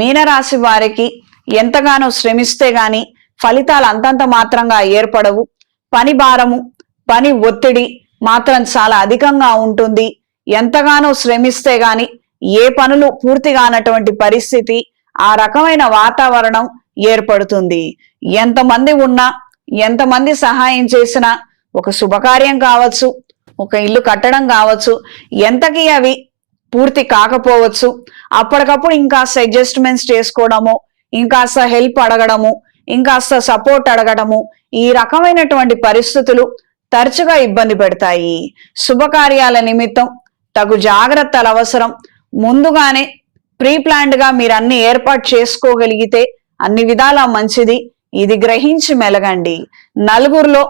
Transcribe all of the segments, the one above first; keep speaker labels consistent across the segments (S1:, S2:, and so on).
S1: మీనరాశి వారికి ఎంతగానో శ్రమిస్తే గాని ఫలితాలు అంతంత మాత్రంగా ఏర్పడవు. పని భారము పని ఒత్తిడి మాత్రం చాలా అధికంగా ఉంటుంది. ఎంతగానో శ్రమిస్తే గాని ఏ పనులు పూర్తి కానటువంటి పరిస్థితి ఆ రకమైన వాతావరణం ఏర్పడుతుంది. ఎంతమంది ఉన్నా ఎంతమంది సహాయం చేసినా ఒక శుభకార్యం కావచ్చు ఒక ఇల్లు కట్టడం కావచ్చు ఎంతకి అవి పూర్తి కాకపోవచ్చు. అప్పటికప్పుడు ఇంకాస్త అడ్జస్ట్మెంట్స్ చేసుకోవడము ఇంకాస్త హెల్ప్ అడగడము ఇంకాస్త సపోర్ట్ అడగడము ఈ రకమైనటువంటి పరిస్థితులు తరచుగా ఇబ్బంది పెడతాయి. శుభకార్యాల నిమిత్తం తగు జాగ్రత్తలు అవసరం. ముందుగానే ప్రీ ప్లాన్డ్గా మీరు అన్ని ఏర్పాటు చేసుకోగలిగితే అన్ని విధాలా మంచిది. ఇది గ్రహించి మెలగండి. నలుగురిలో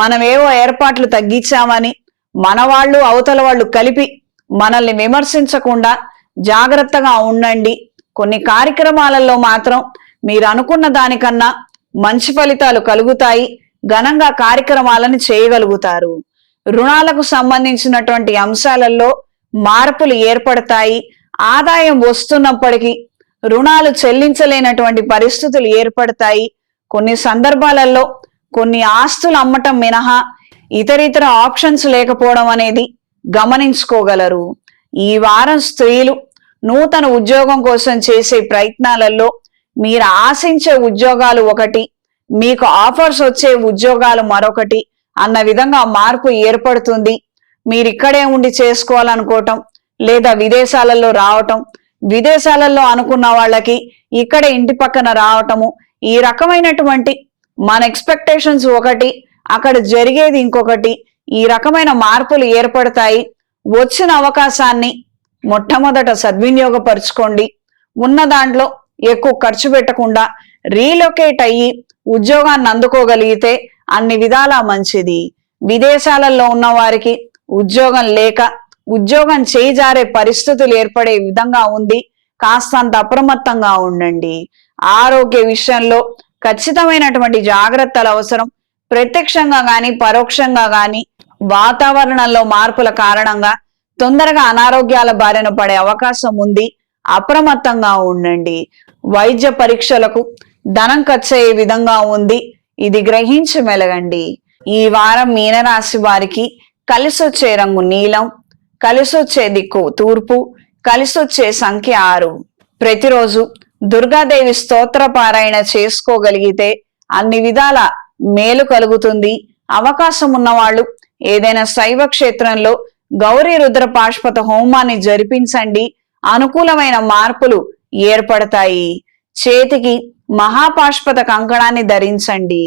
S1: మనం ఏవో ఏర్పాట్లు తగ్గించామని మన వాళ్ళు అవతల వాళ్ళు కలిపి మనల్ని విమర్శించకుండా జాగ్రత్తగా ఉండండి. కొన్ని కార్యక్రమాలలో మాత్రం మీరు అనుకున్న దానికన్నా మంచి ఫలితాలు కలుగుతాయి. ఘనంగా కార్యక్రమాలను చేయగలుగుతారు. రుణాలకు సంబంధించినటువంటి అంశాలలో మార్పులు ఏర్పడతాయి. ఆదాయం వస్తున్నప్పటికీ రుణాలు చెల్లించలేనటువంటి పరిస్థితులు ఏర్పడతాయి. కొన్ని సందర్భాలలో కొన్ని ఆస్తులు అమ్మటం మినహా ఇతరితర ఆప్షన్స్ లేకపోవడం అనేది గమనించుకోగలరు. ఈ వారం స్త్రీలు నూతన ఉద్యోగం కోసం చేసే ప్రయత్నాలలో మీరు ఆశించే ఉద్యోగాలు ఒకటి మీకు ఆఫర్స్ వచ్చే ఉద్యోగాలు మరొకటి అన్న విధంగా మార్పు ఏర్పడుతుంది. మీరు ఇక్కడే ఉండి చేసుకోవాలనుకోవటం లేదా విదేశాలలో రావటం విదేశాలలో అనుకున్న వాళ్ళకి ఇక్కడ ఇంటి పక్కన రావటము ఈ రకమైనటువంటి మన ఎక్స్పెక్టేషన్స్ ఒకటి అక్కడ జరిగేది ఇంకొకటి ఈ రకమైన మార్పులు ఏర్పడతాయి. వచ్చిన అవకాశాన్ని మొట్టమొదట సద్వినియోగపరుచుకోండి. ఉన్న దాంట్లో ఎక్కువ ఖర్చు పెట్టకుండా రీలొకేట్ అయ్యి ఉద్యోగాన్ని అందుకోగలిగితే అన్ని విధాలా మంచిది. విదేశాలలో ఉన్న వారికి ఉద్యోగం లేక ఉద్యోగం చేయిజారే పరిస్థితులు ఏర్పడే విధంగా ఉంది. కాస్తంత అప్రమత్తంగా ఉండండి. ఆరోగ్య విషయంలో ఖచ్చితమైనటువంటి జాగ్రత్తలు అవసరం. ప్రత్యక్షంగా గాని పరోక్షంగా గాని వాతావరణంలో మార్పుల కారణంగా తొందరగా అనారోగ్యాల బారిన పడే అవకాశం ఉంది. అప్రమత్తంగా ఉండండి. వైద్య పరీక్షలకు ధనం ఖర్చయ్యే విధంగా ఉంది. ఇది గ్రహించి మెలగండి. ఈ వారం మీనరాశి వారికి కలిసొచ్చే రంగు నీలం కలిసొచ్చే దిక్కు తూర్పు కలిసొచ్చే సంఖ్య ఆరు. ప్రతిరోజు దుర్గాదేవి స్తోత్ర పారాయణ చేసుకోగలిగితే అన్ని విధాల మేలు కలుగుతుంది. అవకాశం ఉన్నవాళ్ళు ఏదైనా శైవ క్షేత్రంలో గౌరీ రుద్ర పాష్పత హోమాన్ని జరిపించండి. అనుకూలమైన మార్పులు ఏర్పడతాయి. చేతికి మహాపాష్పత కంకణాన్ని ధరించండి.